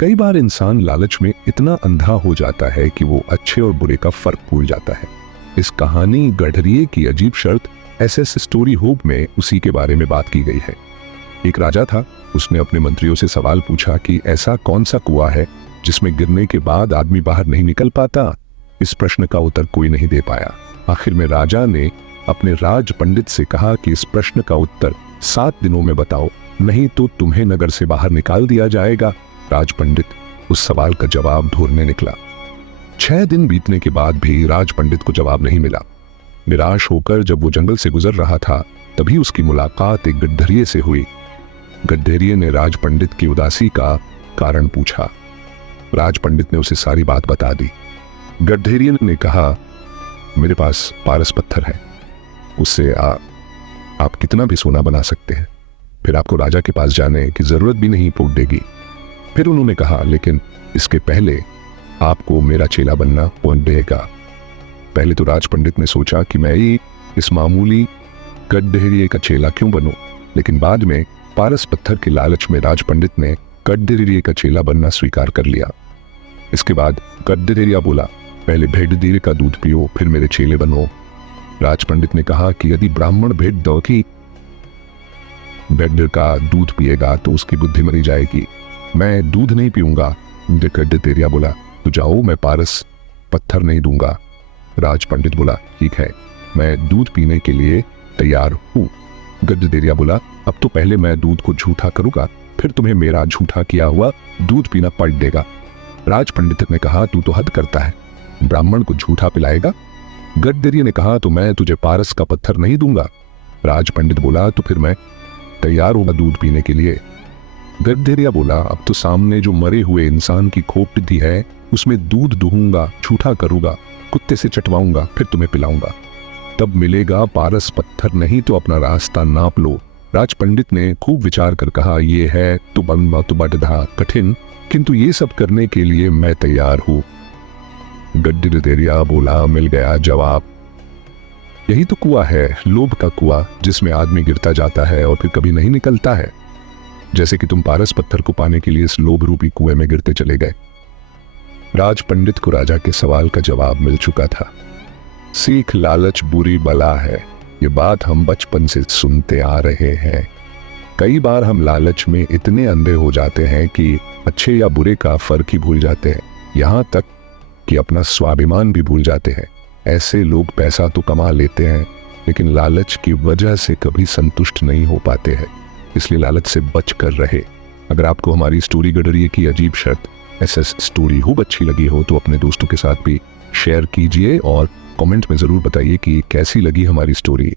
कई बार इंसान लालच में इतना अंधा हो जाता है कि वो अच्छे और बुरे का फर्क भूल जाता है। इस कहानी गडरिये की अजीब शर्त एसएस स्टोरी होप में उसी के बारे में बात की गई है। एक राजा था, उसने अपने मंत्रियों से सवाल पूछा कि ऐसा कौन सा कुआं है जिसमें गिरने के बाद आदमी बाहर नहीं निकल पाता। इस प्रश्न का उत्तर कोई नहीं दे पाया। आखिर में राजा ने अपने राज पंडित से कहा कि इस प्रश्न का उत्तर 7 दिनों में बताओ, नहीं तो तुम्हें नगर से बाहर निकाल दिया जाएगा। राज पंडित उस सवाल का जवाब ढूंढने निकला। 6 दिन बीतने के बाद भी राज पंडित को जवाब नहीं मिला। निराश होकर जब वो जंगल से गुजर रहा था, तभी उसकी मुलाकात एक गड्ढरिये से हुई। गड्ढरिये ने राज पंडित की उदासी का कारण पूछा। राज पंडित ने उसे सारी बात बता दी। गड्ढरिये ने कहा, मेरे पास पारस पत्थर है, उससे आप कितना भी सोना बना सकते हैं, फिर आपको राजा के पास जाने की जरूरत भी नहीं पड़ेगी। फिर उन्होंने कहा, लेकिन इसके पहले आपको मेरा चेला बनना पड़ेगा। पहले तो राज पंडित ने सोचा कि मैं ही इस मामूली गड्ढरिये का चेला क्यों बनूं, लेकिन बाद में पारस पत्थर के लालच में राज पंडित ने गड्ढरिये का चेला बनना स्वीकार कर लिया। इसके बाद गड्ढरिया बोला, पहले भेड़ का दूध पियो, फिर मेरे चेले बनो। राज पंडित ने कहा कि यदि ब्राह्मण भेड़ का दूध पिएगा तो उसकी बुद्धि मरी जाएगी, मैं दूध नहीं पीऊंगा। गड्ढरिया बोला, तो जाओ, मैं पारस पत्थर नहीं दूंगा। राज पंडित बोला, ठीक है, मैं दूध पीने के लिए तैयार हूँ। गड्ढरिया बोला, अब तो पहले मैं दूध को झूठा करूंगा, फिर तुम्हें मेरा झूठा किया हुआ दूध पीना पड़ेगा। राज पंडित ने कहा, तू तो हद करता है, ब्राह्मण को झूठा पिलाएगा। गड्ढरिये ने कहा, तो मैं तुझे पारस का पत्थर नहीं दूंगा। राज पंडित बोला, तो फिर मैं तैयार हूं दूध पीने के लिए। गड्ढरिया बोला, अब तो सामने जो मरे हुए इंसान की खोपड़ी है उसमें दूध दूंगा, झूठा करूंगा, कुत्ते से चटवाऊंगा, फिर तुम्हें पिलाऊंगा, तब मिलेगा पारस पत्थर, नहीं तो अपना रास्ता नाप लो। राज पंडित ने खूब विचार कर कहा, ये है तो बड़ा कठिन, किंतु ये सब करने के लिए मैं तैयार हूं। गड्ढरिया बोला, मिल गया जवाब। यही तो कुआं है, लोभ का कुआं, जिसमें आदमी गिरता जाता है और फिर कभी नहीं निकलता है। जैसे कि तुम पारस पत्थर को पाने के लिए इस लोभ रूपी कुएं में गिरते चले गए। राज पंडित को राजा के सवाल का जवाब मिल चुका था। सीख, लालच बुरी बला है, ये बात हम बचपन से सुनते आ रहे हैं। कई बार हम लालच में इतने अंधे हो जाते हैं कि अच्छे या बुरे का फर्क ही भूल जाते हैं, यहां तक कि अपना स्वाभिमान भी भूल जाते हैं। ऐसे लोग पैसा तो कमा लेते हैं, लेकिन लालच की वजह से कभी संतुष्ट नहीं हो पाते हैं। इसलिए लालच से बच कर रहे। अगर आपको हमारी स्टोरी गडरिये की अजीब शर्त एसएस स्टोरी होप अच्छी लगी हो तो अपने दोस्तों के साथ भी शेयर कीजिए और कमेंट में जरूर बताइए कि कैसी लगी हमारी स्टोरी।